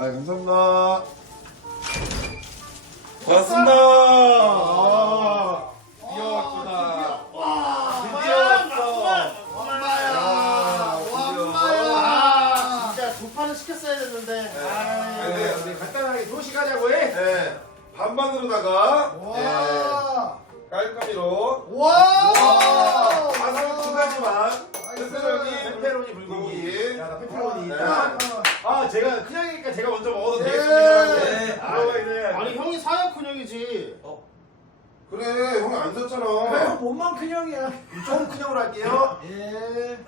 감사합니다. 고맙습니다. 아, 귀여웠구나. 드디어 왔어. 엄마야, 드디어. 엄마야. 진짜 두 판은 시켰어야 됐는데. 네, 아이, 우리 간단하게 도시 가자고 해. 네. 반반으로다가 와. 깔끔히로 와. 가성은 두 가지만 페페로니, 페페로니 불고기. 야, 나 페페로니 네. 아, 제가 그냥 이니까 제가 먼저 먹어도 네. 되겠습니까? 네. 들어가 있네. 아니 형이 사역 큰형이지. 그래, 형이 안 썼잖아. 몸만 큰형이야. 좀 큰형으로 할게요. 예.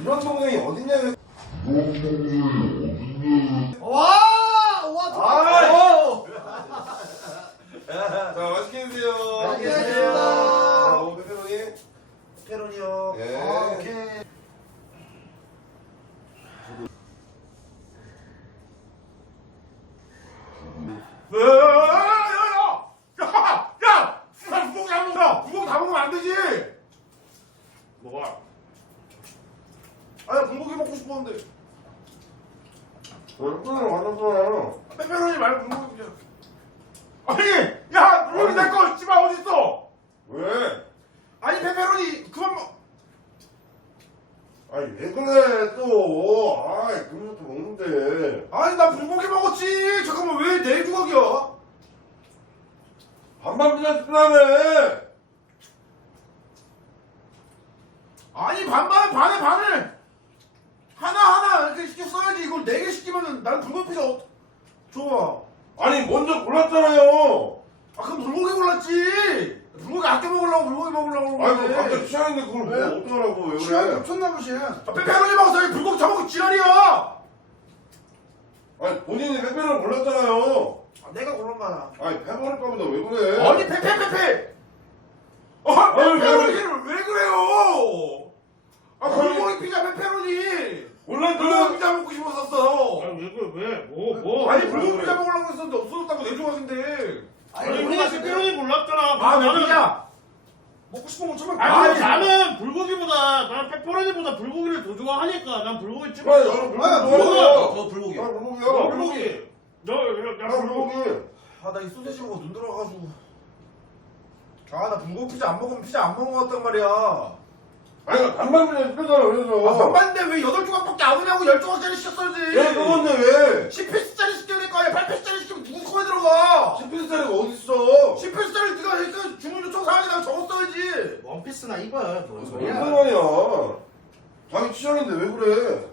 이런 동생이 어딨냐? 와. 와. 아, 자, 맛있게 드세요. 맛있게 자, 드세요. 오, 페페로니. 페페로니요. 예. 아, 오케이. 야, 야, 야! 야! 야! 수산 구멍 다 먹어! 구멍 다 먹어. 아, 나 불고기 먹고 싶었는데. 왜 흑돈으로 만났어? 페페로니 말고 불고기 그냥. 아니! 야! 불고기 내 거! 씨발 어딨어? 왜? 아니, 페페로니 그만 먹... 아니, 왜 그래, 또. 아이, 그런 것도 먹는데. 아니, 나 불고기 먹었지! 잠깐만, 왜 내 주걱이야? 반반 피자 시키라며! 아니, 반반, 반에 반을! 하나 하나 이렇게 시켰어야지. 이걸 네 개 시키면은 난 불고기 피자 어... 좋아. 아니, 먼저 골랐잖아요! 아, 그럼 불고기 골랐지! 불고기 아껴 먹으려고 불고기 먹으려고 아이고 그러는데. 갑자기 취하는데 그걸 왜? 뭐 어떡하라고 왜 시간이 그래 없었나 보지. 아, 페페로니 먹었어. 불고기 저먹고 지랄이야! 아니 본인이 페페로를 골랐잖아요 아, 내가 고른 거야. 아니 페페로니 거보다 왜 그래 아니 페페 페페. 아 페페로니를 왜 그래요? 아 불고기 피자 페페로니. 원래 불고기 그래 피자 먹고 싶었었어. 아니 왜 그래 왜? 뭐 뭐? 아니 불고기 피자 먹으려고 했었는데 없어졌다고 내 조각인데. 아니 우리가 페페로니 골랐잖아. 아 나는- 왜 피자? 먹고 싶은 건 처음에 아니 아니, 나는 불고기보다 난 페퍼로니보다 불고기를 더 좋아하니까 난 불고기 그래 찍었어. 너는 불고기 아, 좋아해 저 불고기. 나너 불고기야 불고기. 너나 나 불고기. 불고기 아 나 이 소세지 먹어 눈 들어가가지고. 아 나 불고기 피자 안 먹으면 피자 안 먹은 것 같단 말이야. 아니 나 반반 피자 시켰잖아 그래서 아 반반인데 왜 여덟 조각밖에 안 오냐고 열 조각짜리 시켰어야지. 왜 그건데 왜 10피스짜리 시켜야 될 거 아니야 8피스짜리 시키면 누구 손에 들어가 10피스짜리가 어딨어 10피스짜리 네가 그러니까 주문 요청 사항에 내가 적었어야지 원피스나 입어요. 뭔 무슨 소리야? 상관이야 자기 취향인데 왜 그래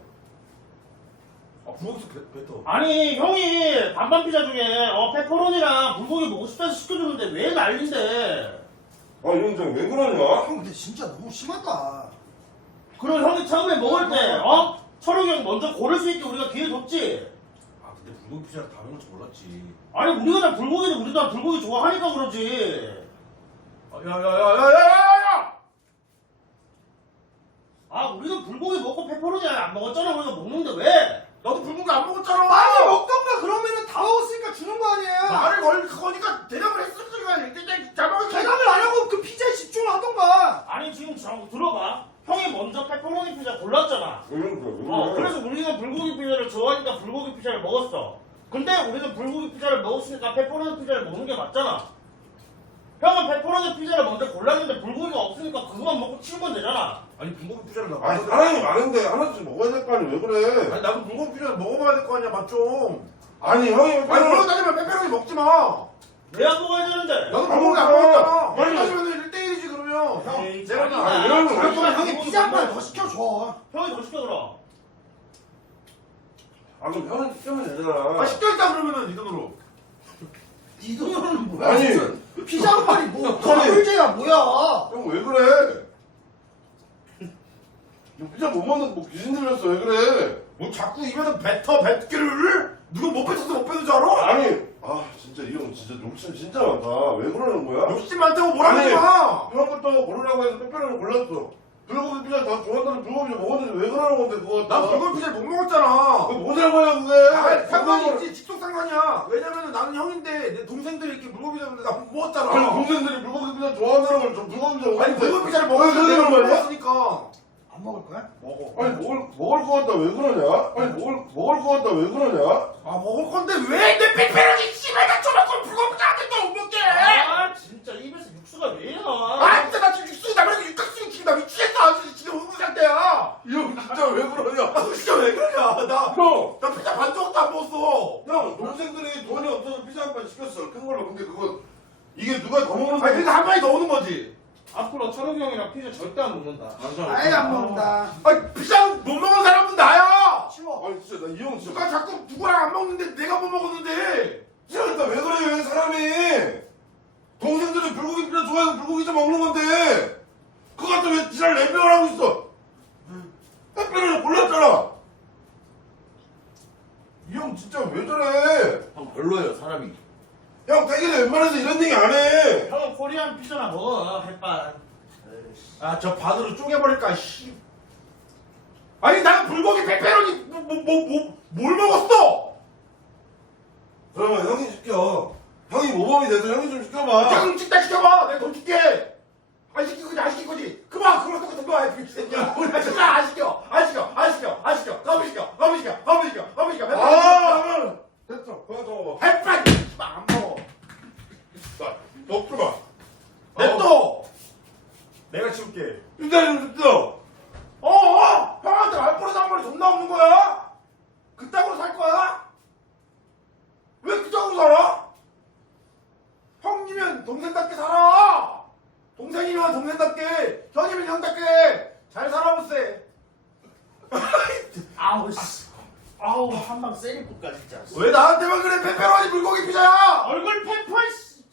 아 부엌에서 뱉어 아니 형이 반반 피자 중에 어 페퍼로니랑 불고기 먹고 싶다서 시켜줬는데 왜 난린데? 아 이현정 왜 그러냐 형 근데 진짜 너무 심하다. 그럼 형이 처음에 먹을 때 어? 철욱이 형 먼저 고를 수 있게 우리가 기회 줬지. 아 근데 불고기 피자를 다 먹을 줄 몰랐지 아니 우리가 다 불고기는 우리도 다 불고기 좋아하니까 그러지. 아, 야야야야야야야 아 우리는 불고기 먹고 페퍼로니 안 먹었잖아 우리가 먹는데 왜? 나도 불고기 안 먹었잖아 많이 먹던가 그러면은 다 먹었으니까 주는 거 아니에요? 말을 걸 그거니까 대답을 했 일단 잘 먹었지 대답을 안 하고 그 피자에 집중을 하던가. 아니 지금 저 들어봐. 형이 먼저 페퍼로니 피자 골랐잖아. 어, 그래 그래서 우리는 불고기 피자를 좋아하니까 불고기 피자를 먹었어. 근데 우리는 불고기 피자를 먹었으니까 페퍼로니 피자를 먹는 게 맞잖아. 형은 페퍼로니 피자를 먼저 골랐는데 불고기가 없으니까 그거만 먹고 치우면 되잖아. 아니 불고기 피자를 나 아니 사람이 많은데 하나씩 먹어야 될 거 아니야 왜 그래 아니 나도 불고기 피자를 먹어봐야 될 거 아니야 맛 좀 아니 형이 아니 그러고 다니면 페페로니 먹지 마 왜안 먹어야 되는데? 나도 안 불고기 안 먹어. 먹었잖아 빨리. 그러고 다니면 1대1이지 그러면 형 에이, 내가 자기가- 아니, 이런 거 그러니까 왜 형이 피자 한 판 더 시켜줘. 형이 더 시켜 그럼. 아 그럼 형은 시키면 되잖아 아 시켜있다 그러면은 네 돈으로 이 돈으로는 뭐야? 아니. 무슨 피자 한 판이 뭐 아니. 가불제야 뭐야? 형 왜 그래? 너 피자 못 먹는 뭐 귀신 들렸어 왜 그래? 뭐 자꾸 입에서 뱉어 뱉기를 누가 못 뱉어서 못 뱉는 줄 알아? 아니 아 진짜 이형 진짜 욕심 진짜 많다. 왜 그러는 거야? 욕심 많다고 뭐라 아니. 마! 형부터 고르라고 해서 페페로니 골랐어. 불고기 피자 다 좋아한다는 불고기 피자 먹었는데 왜 그러는 건데 그거? 나 불고기 피자를 못 먹었잖아. 그거 뭐 잘못이야 그게? 아, 상관이 그거는- 있지. 직속 상관이야. 왜냐면은 나는 형인데 내 동생들이 이렇게 불고기 피자 먹는데 나 못 먹었잖아. 아니 동생들이 불고기 피자 좋아한다는 걸저 불고기 피자 아니 먹었는데 불고기 피자를 왜 먹었는데 그러는 내가 못 말이야? 먹었으니까 안 먹을 거야? 먹어. 아니 먹을 먹을 것 같다 왜 그러냐? 아니 먹을 먹을 것 같다 왜 그러냐? 아 먹을 건데 왜내 페페로니 씨발 나 저런 불고기한테 또못 먹게? 아 진짜 입에서 육수가 왜 나와? 아 진짜 나 지금 육수 나면 육각수 지금 나 미치겠어 아주 지금 우는 상태야. 이형 진짜 왜 그러냐? 아 진짜 왜 그러냐? 나 형! 나 피자 반 조각도 안 먹었어. 형 동생들이 돈이 없어서 피자 한 판 시켰어 큰 걸로 근데 그거 이게 누가 더 먹는 아니 그러니까 한 마리 더 오는 거지. 앞으로 철욱이 형이랑 피자 절대 안 먹는다. 아예 안 먹는다. 아니 피자 못 먹는 사람은 나야. 치워. 아니 진짜 나 이 형 진짜 누가 자꾸 누구랑 안 먹는데 내가 못 먹었는데. 진짜 왜 그래요 사람이 동생들이 불고기 피자 좋아해서 불고기 좀 먹는 건데 그거 갖다 왜 지랄 내병을 하고 있어 빼빼로를 골랐잖아 이 형 진짜 왜 저래 형 별로예요 사람이. 형 되게 웬만해서 이런 얘기 안 해 형은 코리안 피자나 먹어 햇반. 아 저 반으로 쪼개버릴까 씨. 아니 난 불고기 페페로니 뭐뭐뭐뭘 먹었어? 그러면 형이 시켜 형이 모범이 돼서 형이 좀 시켜봐 장 찍다 시켜봐. 내가 돈 줄게. 안 시킬 거지 안 시킬 거지. 그만 그런 똑같은 거 해. 미친새끼야. 아, 진짜 안. 안 시켜. 안 시켜. 안 시켜. 가면 시켜. 가면 시켜. 가면 시켜. 가면 시켜. 아 됐어 그만 먹어봐 햇반 씨발 안 먹어. 나 먹지 마 냅둬. 내가 치울게. 좀 뜯어 어, 어! 형한테 말버릇 한 마리 존나 없는 거야? 그따구로 살 거야? 왜 그따구로 살아? 형이면 동생답게 살아! 동생이면 동생답게, 형이면 형답게 잘 살아보세. 아우 씨. 아우 한방 세리프까 진짜. 왜 나한테만 그래? 페페로니 불고기 피자야! 얼굴 페퍼 씨.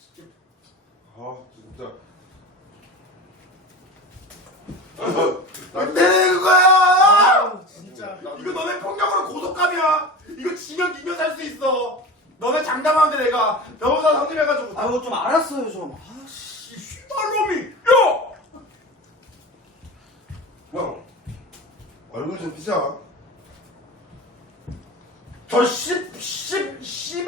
아 진짜 장담하는데 내가 변호사 선임해가지고 아이고 좀 알았어요 좀. 아씨. 이 씨발놈이 야! 형 얼굴 좀 피자 저 씨, 씨, 씨발